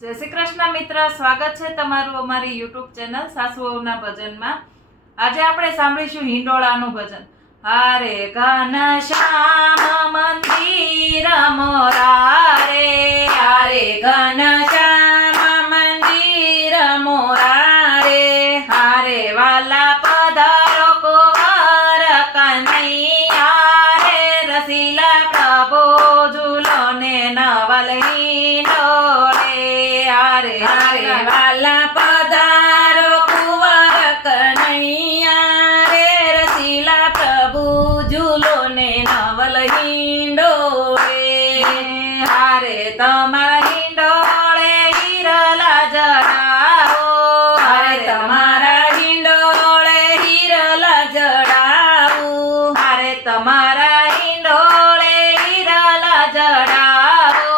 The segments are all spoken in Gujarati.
જય શ્રી કૃષ્ણ મિત્ર, સ્વાગત છે તમારું અમારી યુટ્યુબ ચેનલ સાસુઓના ભજનમાં। આજે આપણે સાંભળીશું હિંડોળાનું ભજન। હારે ઘન શ્યામ મંદિર મોરારે, હારે ઘન શ્યામ મંદિર મોરારે, હારે વાલા પધારો કુંવર કનૈયા રે, રસીલા પ્રભુ ઝૂલોને નવલ હિંડોળે, હારે હારે વાલા પધારો કુંવર કનૈયા રે, રસીલા પ્રભુ ઝૂલોને નવલ હિંડોળે, હારે તમારા હિંડોળે હિરલા જડાવો, હારે તમારા હિંડોળે હિરલા જડાવું, હારે તમારા હિંડોળે હિરલા જડાવો,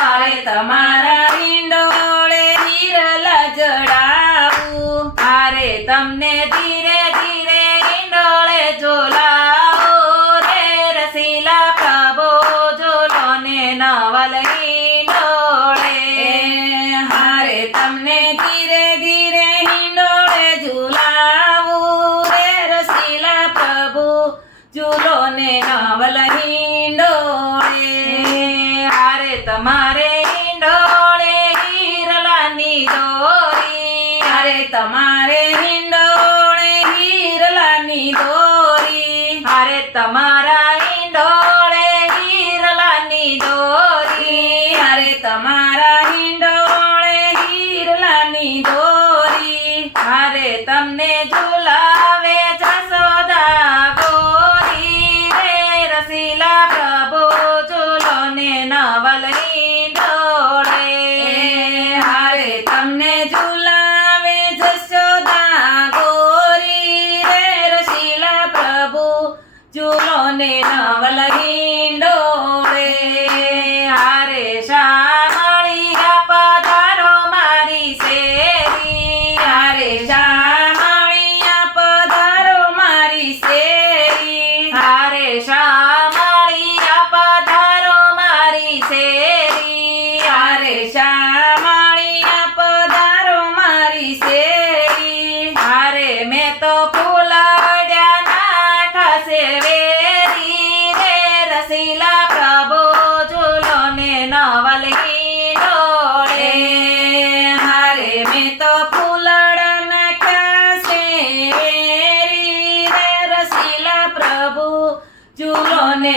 હારે તમારા હિંડોળે હિરલા જડાવું, હારે તમને ધીરે ધીરે હિંડોળે ઝોલાવો રે, રસીલા પ્રભુ ઝૂલોને નવલ હિંડોળે, હારે તમને ધીરે ધીરે હિંડોળે ઝુલાવું રે, રસીલા પ્રભુ ઝૂલોને નવલ હિંડોળે, હારે તમારે હિંડોળે હિરલાની દોરી, હારે તમારે હિંડોળે હિરલાની દોરી, હારે તમારા હિંડોળે હિરલાની દોરી, હારે તમારા હિંડોળે હિરલાની દોરી, હારે તમને ઝુલાવે જશોદા ગોરી રે, રસીલા પ્રભુ ઝૂલોને નવલ હિંડોળે, હારે તમને ઝુલાવે જશોદા ગોરી રે, રસીલા પ્રભુ ઝૂલોને નવલ હિંડોળે, હારે શામળિયા પધારો મારી શેરી, હારે શામળિયા પધારો મારી શેરી, હારે શામળિયા પધારો મારી શેરી, હારે શામળિયા પધારો મારી શેરી, હારે મેં તો ફૂલડ્યા નાખશે વેરી રે, રસીલા પ્રભુ ઝૂલોને નવલ હિંડોળે, હારે મેં તો ફૂલડા નાખ્યા છે વેરી રે, રસીલા પ્રભુ ઝૂલોને